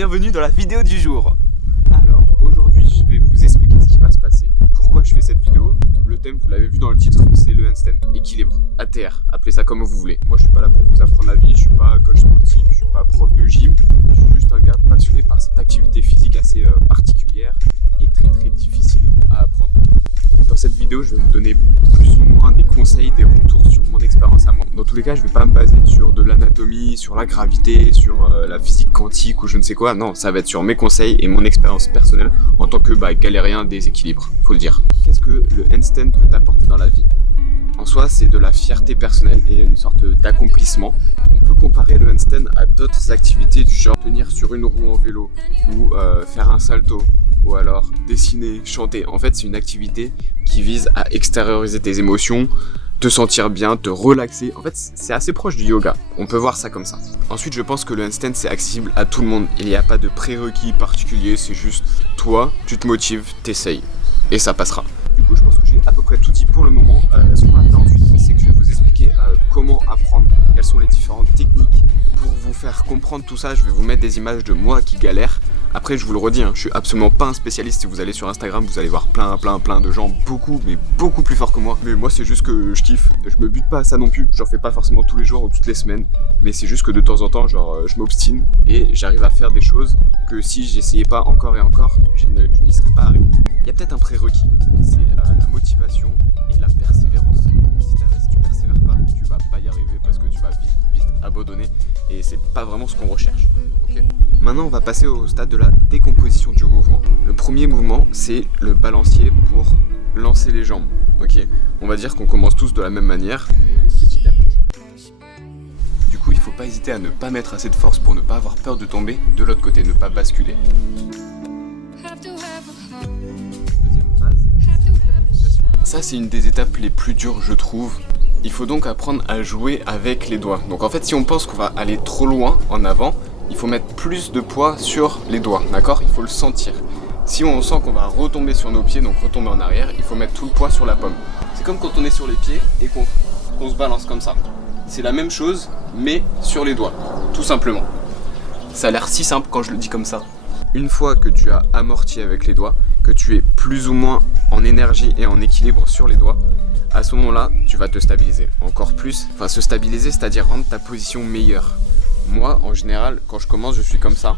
bienvenue dans la vidéo du jour. Alors aujourd'hui je vais vous expliquer ce qui va se passer, pourquoi je fais cette vidéo. Le thème, vous l'avez vu dans le titre, c'est le handstand, équilibre, ATR, appelez ça comme vous voulez. Moi je suis pas là pour vous apprendre la vie, je suis pas coach sportif, je suis pas prof de gym, je suis juste un gars passionné par cette activité physique assez particulière et très difficile à apprendre. Dans cette vidéo, je vais vous donner plus ou moins des conseils, des retours sur mon expérience à moi. Dans tous les cas, je vais pas me baser sur de l'anatomie, sur la gravité, sur la physique quantique ou je ne sais quoi. Non, ça va être sur mes conseils et mon expérience personnelle en tant que galérien déséquilibre, faut le dire. Qu'est-ce que le handstand peut apporter dans la vie ? En soi, c'est de la fierté personnelle et une sorte d'accomplissement. On peut comparer le handstand à d'autres activités du genre tenir sur une roue en vélo ou faire un salto ou alors dessiner, chanter. En fait, c'est une activité qui vise à extérioriser tes émotions, te sentir bien, te relaxer. En fait, c'est assez proche du yoga. On peut voir ça comme ça. Ensuite, je pense que le handstand, c'est accessible à tout le monde. Il n'y a pas de prérequis particuliers, c'est juste toi, tu te motives, t'essayes et ça passera. Du coup, je pense que j'ai à peu près tout dit pour le moment. Ce qu'on va faire ensuite, c'est que je vais vous expliquer comment apprendre, quelles sont les différentes techniques. Pour vous faire comprendre tout ça, je vais vous mettre des images de moi qui galère. Après, je vous le redis, je suis absolument pas un spécialiste. Si vous allez sur Instagram, vous allez voir plein de gens, beaucoup plus forts que moi. Mais moi, c'est juste que je kiffe. Je me bute pas à ça non plus. J'en fais pas forcément tous les jours ou toutes les semaines. Mais c'est juste que de temps en temps, je m'obstine et j'arrive à faire des choses que si j'essayais pas encore et encore, je n'y serais pas arrivé. Il y a peut-être un prérequis, c'est la motivation et la persévérance. Si tu persévères pas, tu vas pas y arriver parce que tu vas vite abandonner et c'est pas vraiment ce qu'on recherche. Okay. Maintenant, on va passer au stade de la décomposition du mouvement. Le premier mouvement, c'est le balancier pour lancer les jambes. Ok, on va dire qu'on commence tous de la même manière, petit à petit. Du coup, il faut pas hésiter à ne pas mettre assez de force pour ne pas avoir peur de tomber. De l'autre côté, ne pas basculer. Deuxième phase, ça c'est une des étapes les plus dures, je trouve. Il faut donc apprendre à jouer avec les doigts. Donc en fait, si on pense qu'on va aller trop loin en avant, il faut mettre plus de poids sur les doigts, d'accord ? Il faut le sentir. Si on sent qu'on va retomber sur nos pieds, donc retomber en arrière, il faut mettre tout le poids sur la paume. C'est comme quand on est sur les pieds et qu'on se balance comme ça. C'est la même chose, mais sur les doigts, tout simplement. Ça a l'air si simple quand je le dis comme ça. Une fois que tu as amorti avec les doigts, que tu es plus ou moins en énergie et en équilibre sur les doigts, à ce moment-là, tu vas te stabiliser. Encore plus, se stabiliser, c'est-à-dire rendre ta position meilleure. Moi, en général, quand je commence, je suis comme ça.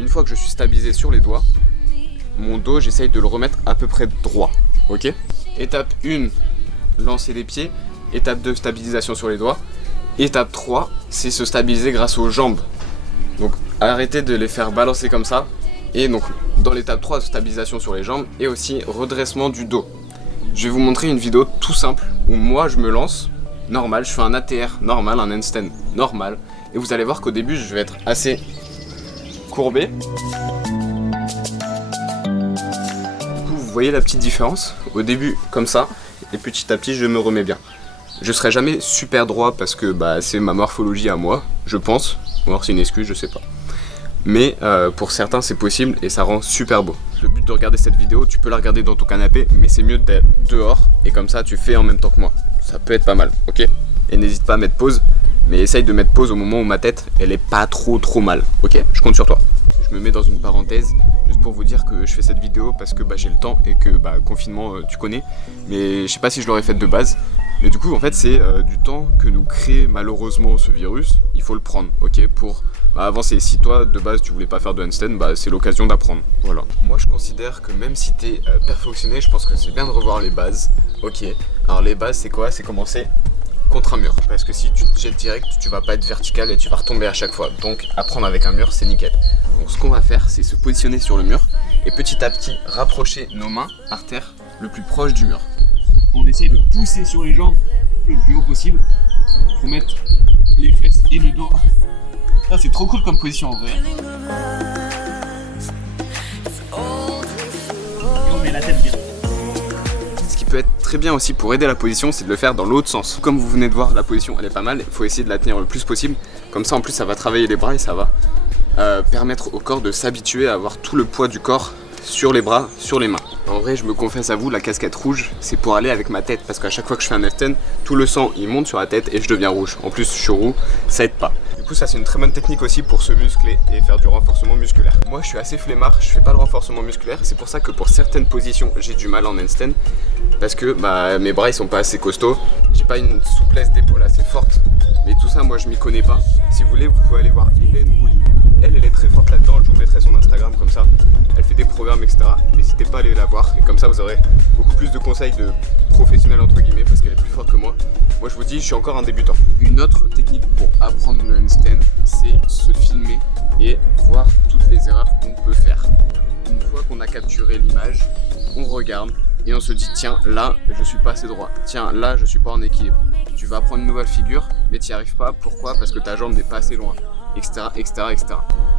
Une fois que je suis stabilisé sur les doigts, mon dos, j'essaye de le remettre à peu près droit. Ok ? Étape 1, lancer les pieds. Étape 2, stabilisation sur les doigts. Étape 3, c'est se stabiliser grâce aux jambes. Donc, arrêtez de les faire balancer comme ça. Et donc, dans l'étape 3, stabilisation sur les jambes et aussi redressement du dos. Je vais vous montrer une vidéo tout simple où moi, je me lance normal. Je fais un ATR normal, un handstand normal. Et vous allez voir qu'au début, je vais être assez courbé. Du coup, vous voyez la petite différence ? Au début, comme ça, et petit à petit, je me remets bien. Je serai jamais super droit parce que c'est ma morphologie à moi, je pense. Ou alors c'est une excuse, je sais pas. Mais pour certains, c'est possible et ça rend super beau. Le but de regarder cette vidéo, tu peux la regarder dans ton canapé, mais c'est mieux d'être dehors et comme ça, tu fais en même temps que moi. Ça peut être pas mal, ok ? Et n'hésite pas à mettre pause. Mais essaye de mettre pause au moment où ma tête, elle est pas trop mal, ok ? Je compte sur toi. Je me mets dans une parenthèse, juste pour vous dire que je fais cette vidéo parce que j'ai le temps et que confinement, tu connais. Mais je sais pas si je l'aurais faite de base. Mais du coup, en fait, c'est du temps que nous crée malheureusement ce virus. Il faut le prendre, ok ? Pour avancer. Si toi, de base, tu voulais pas faire de handstand, c'est l'occasion d'apprendre. Voilà. Moi, je considère que même si t'es perfectionné, je pense que c'est bien de revoir les bases. Ok. Alors les bases, c'est quoi ? C'est commencer contre un mur, parce que si tu te jettes direct, tu vas pas être vertical et tu vas retomber à chaque fois. Donc apprendre avec un mur, c'est nickel. Donc ce qu'on va faire, c'est se positionner sur le mur et petit à petit rapprocher nos mains par terre le plus proche du mur. On essaye de pousser sur les jambes le plus haut possible pour mettre les fesses et le dos. Ah, c'est trop cool comme position en vrai. Et on met la tête bien. Peut être très bien aussi pour aider la position, c'est de le faire dans l'autre sens. Comme vous venez de voir, la position elle est pas mal, il faut essayer de la tenir le plus possible. Comme ça en plus ça va travailler les bras et ça va permettre au corps de s'habituer à avoir tout le poids du corps sur les bras, sur les mains. En vrai, je me confesse à vous, la casquette rouge, c'est pour aller avec ma tête, parce qu'à chaque fois que je fais un handstand, tout le sang il monte sur la tête et je deviens rouge. En plus, je suis roux, ça aide pas. Du coup, ça c'est une très bonne technique aussi pour se muscler et faire du renforcement musculaire. Moi, je suis assez flemmard, je fais pas le renforcement musculaire, c'est pour ça que pour certaines positions, j'ai du mal en handstand, parce que mes bras ils sont pas assez costauds, j'ai pas une souplesse d'épaule assez forte. Mais tout ça, moi, je m'y connais pas. Si vous voulez, vous pouvez aller voir Hélène Bouli. Elle est très forte là-dedans. Je vous mettrai son Instagram comme ça. Elle fait des programmes, etc. N'hésitez pas à aller la voir. Et comme ça, vous aurez beaucoup plus de conseils de professionnels, entre guillemets, parce qu'elle est plus forte que moi. Moi, je vous dis, je suis encore un débutant. Une autre technique pour apprendre le handstand, c'est se filmer et voir toutes les erreurs qu'on peut faire. Une fois qu'on a capturé l'image, on regarde et on se dit, tiens, là, je suis pas assez droit. Tiens, là, je suis pas en équilibre. Tu vas prendre une nouvelle figure, mais tu n'y arrives pas. Pourquoi? Parce que ta jambe n'est pas assez loin, etc., etc., etc.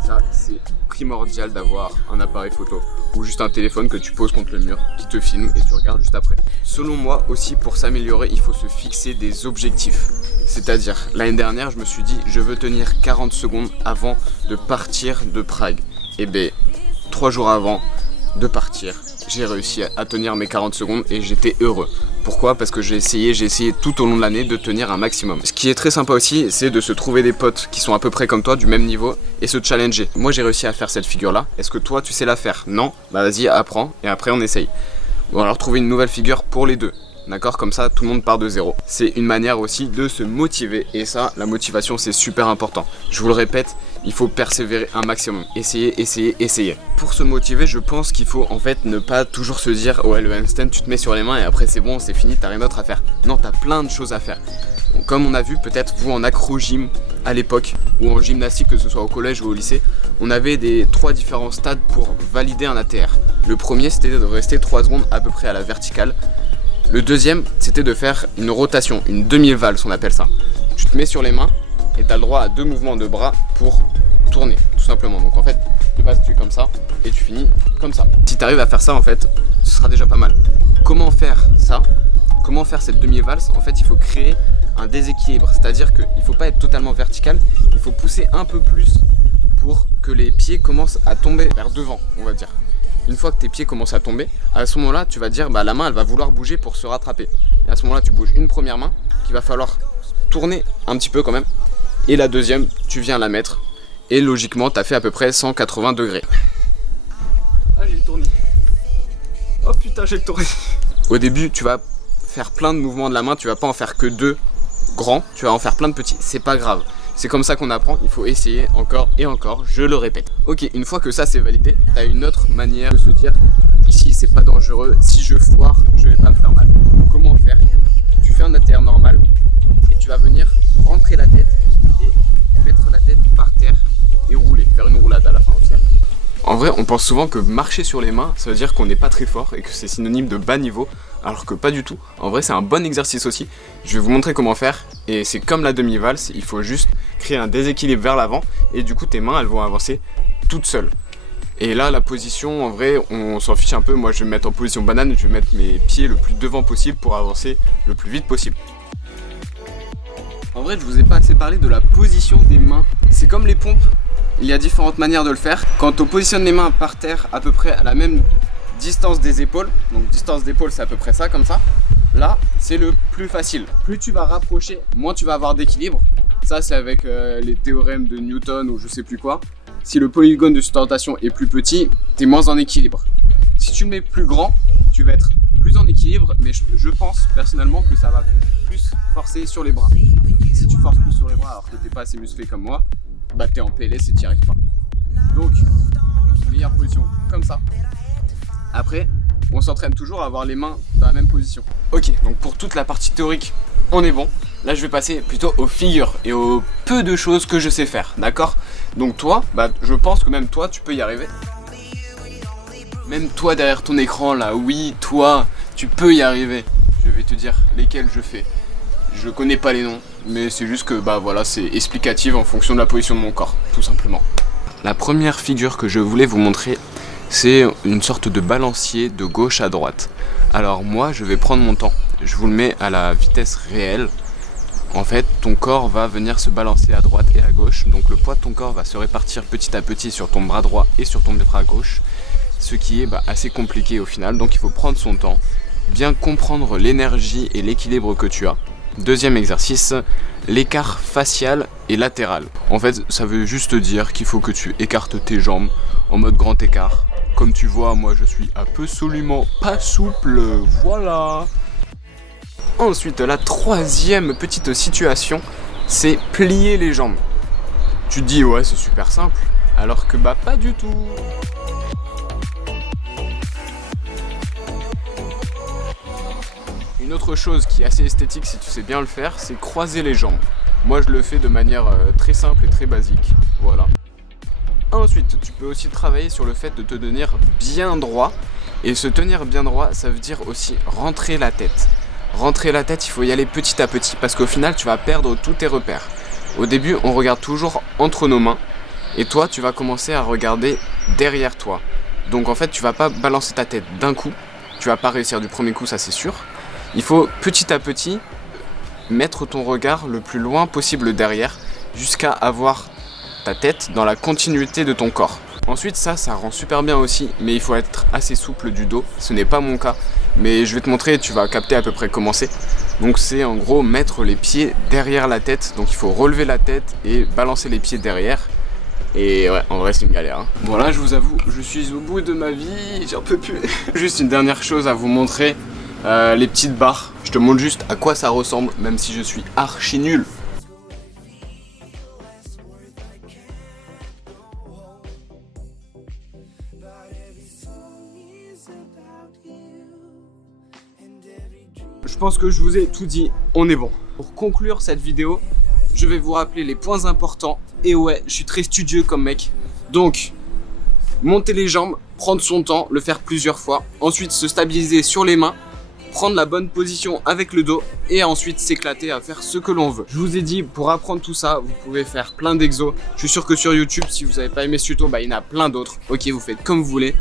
Ça, c'est primordial d'avoir un appareil photo ou juste un téléphone que tu poses contre le mur, qui te filme et tu regardes juste après. Selon moi aussi, pour s'améliorer, il faut se fixer des objectifs. C'est-à-dire, l'année dernière, je me suis dit, je veux tenir 40 secondes avant de partir de Prague. Et bien, 3 jours avant de partir, j'ai réussi à tenir mes 40 secondes et j'étais heureux. Pourquoi? Parce que j'ai essayé tout au long de l'année de tenir un maximum. Ce qui est très sympa aussi, c'est de se trouver des potes qui sont à peu près comme toi, du même niveau, et se challenger. Moi, j'ai réussi à faire cette figure-là. Est-ce que toi, tu sais la faire? Non? Bah vas-y, apprends, et après on essaye. Ou alors trouver une nouvelle figure pour les deux. D'accord? Comme ça, tout le monde part de zéro. C'est une manière aussi de se motiver. Et ça, la motivation, c'est super important. Je vous le répète, il faut persévérer un maximum. Essayez, essayez, essayez. Pour se motiver, je pense qu'il faut en fait ne pas toujours se dire ouais, le handstand, tu te mets sur les mains et après c'est bon, c'est fini, t'as rien d'autre à faire. Non, t'as plein de choses à faire. Donc, comme on a vu peut-être vous en acro-gym à l'époque ou en gymnastique, que ce soit au collège ou au lycée, on avait 3 différents stades pour valider un ATR. Le premier, c'était de rester 3 secondes à peu près à la verticale. Le deuxième, c'était de faire une rotation, une demi-valse on appelle ça. Tu te mets sur les mains et tu as le droit à 2 mouvements de bras pour tourner, tout simplement. Donc en fait, de base tu es comme ça et tu finis comme ça. Si tu arrives à faire ça, en fait, ce sera déjà pas mal. Comment faire ça? Comment faire cette demi-valse? En fait, il faut créer un déséquilibre. C'est-à-dire qu'il ne faut pas être totalement vertical, il faut pousser un peu plus pour que les pieds commencent à tomber vers devant, on va dire. Une fois que tes pieds commencent à tomber, à ce moment-là, tu vas dire la main elle va vouloir bouger pour se rattraper. Et à ce moment-là, tu bouges une première main qu'il va falloir tourner un petit peu quand même. Et la deuxième, tu viens la mettre. Et logiquement, tu as fait à peu près 180 degrés. Ah, j'ai le tournis. Oh putain, j'ai le tournis. Au début, tu vas faire plein de mouvements de la main. Tu vas pas en faire que 2 grands. Tu vas en faire plein de petits. C'est pas grave. C'est comme ça qu'on apprend, il faut essayer encore et encore, je le répète. Ok, une fois que ça c'est validé, tu as une autre manière de se dire, ici c'est pas dangereux, si je foire, je vais pas me faire mal. Comment faire? Tu fais un ATR normal et tu vas venir rentrer la tête et mettre la tête par terre et rouler, faire une roulade à la fin au final. En vrai, on pense souvent que marcher sur les mains, ça veut dire qu'on n'est pas très fort et que c'est synonyme de bas niveau, alors que pas du tout. En vrai, c'est un bon exercice aussi. Je vais vous montrer comment faire et c'est comme la demi-valse, il faut juste créer un déséquilibre vers l'avant et du coup tes mains elles vont avancer toutes seules. Et là la position, en vrai, on s'en fiche un peu. Moi je vais me mettre en position banane, je vais mettre mes pieds le plus devant possible pour avancer le plus vite possible. En vrai, je vous ai pas assez parlé de la position des mains. C'est comme les pompes, il y a différentes manières de le faire. Quand on positionne les mains par terre à peu près à la même distance des épaules, donc distance d'épaule c'est à peu près ça, comme ça. Là, c'est le plus facile. Plus tu vas rapprocher, moins tu vas avoir d'équilibre. Ça, c'est avec les théorèmes de Newton ou je sais plus quoi. Si le polygone de sustentation est plus petit, tu es moins en équilibre. Si tu le mets plus grand, tu vas être plus en équilibre, mais je pense personnellement que ça va plus forcer sur les bras. Si tu forces plus sur les bras alors que t'es pas assez musclé comme moi, bah t'es en PLS et t'y arrives pas. Donc, meilleure position comme ça. Après, on s'entraîne toujours à avoir les mains dans la même position. Ok, donc pour toute la partie théorique, on est bon. Là, je vais passer plutôt aux figures et aux peu de choses que je sais faire, d'accord? Donc toi, je pense que même toi, tu peux y arriver. Même toi derrière ton écran là, oui, toi, tu peux y arriver. Je vais te dire lesquels je fais. Je connais pas les noms, mais c'est juste que voilà, c'est explicatif en fonction de la position de mon corps, tout simplement. La première figure que je voulais vous montrer, c'est une sorte de balancier de gauche à droite. Alors moi, je vais prendre mon temps. Je vous le mets à la vitesse réelle. En fait, ton corps va venir se balancer à droite et à gauche. Donc le poids de ton corps va se répartir petit à petit sur ton bras droit et sur ton bras gauche. ce qui est assez compliqué au final, donc il faut prendre son temps, bien comprendre l'énergie et l'équilibre que tu as. Deuxième exercice, l'écart facial et latéral. En fait, ça veut juste dire qu'il faut que tu écartes tes jambes en mode grand écart. Comme tu vois, moi je suis absolument pas souple, voilà. Ensuite, la troisième petite situation, c'est plier les jambes. Tu te dis ouais, c'est super simple, alors que pas du tout. Une autre chose qui est assez esthétique si tu sais bien le faire, c'est croiser les jambes. Moi je le fais de manière très simple et très basique, voilà. Ensuite, tu peux aussi travailler sur le fait de te tenir bien droit. Et se tenir bien droit, ça veut dire aussi rentrer la tête. Rentrer la tête, il faut y aller petit à petit parce qu'au final, tu vas perdre tous tes repères. Au début, on regarde toujours entre nos mains. Et toi, tu vas commencer à regarder derrière toi. Donc en fait, tu vas pas balancer ta tête d'un coup. Tu vas pas réussir du premier coup, ça c'est sûr. Il faut petit à petit mettre ton regard le plus loin possible derrière jusqu'à avoir ta tête dans la continuité de ton corps. Ensuite ça rend super bien aussi, mais il faut être assez souple du dos. Ce n'est pas mon cas, mais je vais te montrer, tu vas capter à peu près comment c'est. Donc c'est en gros mettre les pieds derrière la tête. Donc il faut relever la tête et balancer les pieds derrière. Et ouais, en vrai c'est une galère. Voilà, je vous avoue, je suis au bout de ma vie, j'en peux plus. Juste une dernière chose à vous montrer, les petites barres. Je te montre juste à quoi ça ressemble, même si je suis archi nul. Je pense que je vous ai tout dit, on est bon. Pour conclure cette vidéo, je vais vous rappeler les points importants. Et ouais, je suis très studieux comme mec. Donc, monter les jambes, prendre son temps, le faire plusieurs fois. Ensuite, se stabiliser sur les mains, prendre la bonne position avec le dos. Et ensuite, s'éclater à faire ce que l'on veut. Je vous ai dit, pour apprendre tout ça, vous pouvez faire plein d'exos. Je suis sûr que sur YouTube, si vous n'avez pas aimé ce tuto, il y en a plein d'autres. Ok, vous faites comme vous voulez.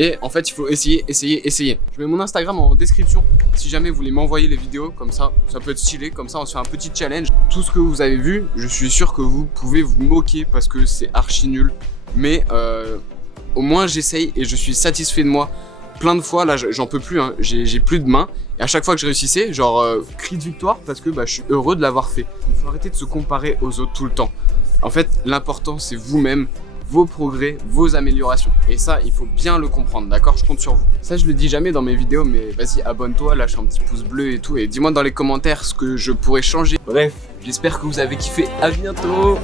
Et en fait, il faut essayer. Je mets mon Instagram en description si jamais vous voulez m'envoyer les vidéos. Comme ça peut être stylé. Comme ça, on se fait un petit challenge. Tout ce que vous avez vu, je suis sûr que vous pouvez vous moquer parce que c'est archi nul. Mais au moins, j'essaye et je suis satisfait de moi. Plein de fois, là, j'en peux plus. Hein. J'ai plus de mains. Et à chaque fois que je réussissais, genre, cri de victoire parce que je suis heureux de l'avoir fait. Il faut arrêter de se comparer aux autres tout le temps. En fait, l'important, c'est vous-même. Vos progrès, vos améliorations. Et ça, il faut bien le comprendre, d'accord? Je compte sur vous. Ça, je le dis jamais dans mes vidéos, mais vas-y, abonne-toi, lâche un petit pouce bleu et tout. Et dis-moi dans les commentaires ce que je pourrais changer. Bref, j'espère que vous avez kiffé. À bientôt!